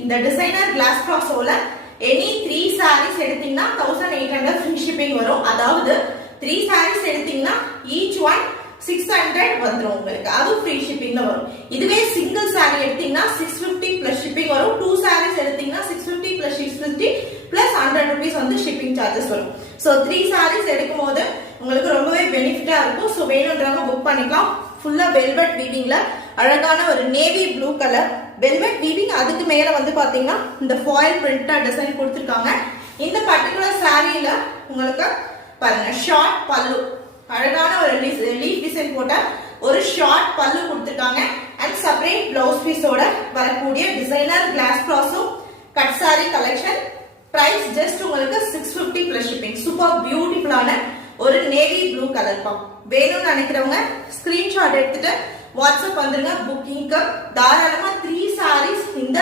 இந்த designer class க்ராஸோல any 3 sarees எடுத்தீங்கன்னா 1800 free shipping வரும். அதாவது 3 sarees எடுத்தீங்கன்னா each one 600 வந்துரும் உங்களுக்கு. அது ஃப்ரீ ஷிப்பிங்ல வரும். இதுவே சிங்கிள் saree எடுத்தீங்கன்னா 650 பிளஸ் ஷிப்பிங் வரும். 2 sarees எடுத்தீங்கன்னா 650 பிளஸ் 650 பிளஸ் 100 rupees வந்து ஷிப்பிங் சார்ஜஸ் வரும். சோ 3 sarees எடுக்கும்போது உங்களுக்கு ரொம்பவே பெனிஃபிட்டா இருக்கும். சோ வேணும்ன்றவங்க புக் பண்ணிக்கலாம். ஃபுல்லா வெல்வெட் வீவிங்ல அழகான ஒரு navy blue colour velvet weaving. அதுக்கு மேல வந்து பாத்தீங்கன்னா இந்த ஃபாயில் பிரிண்டா டிசைன் கொடுத்திருக்காங்க. இந்த பர்టిక్యులர் சாரியில உங்களுக்கு பாருங்க ஷார்ட் பல்லு, அழகான ஒரு லீஃப் டிசைன் போட்ட ஒரு ஷார்ட் பல்லு கொடுத்திருக்காங்க. அண்ட் செப்பரேட் பிளவுஸ் பீஸோட வரக்கூடிய டிசைனர் கிளாஸ் க்ராஸும் cut sari collection. Price just உங்களுக்கு 650 பிளஸ் ஷிப்பிங். சூப்பர் பியூட்டிஃபுல்லான ஒரு நேவி ப்ளூ கலர் பாம். வேணும்னு நினைக்கிறவங்க ஸ்கிரீன்ஷாட் எடுத்துட்டு வாட்ஸ்அப் வந்துருங்க. புக்கிங்க்கு தாராளமா 3 sarees இந்த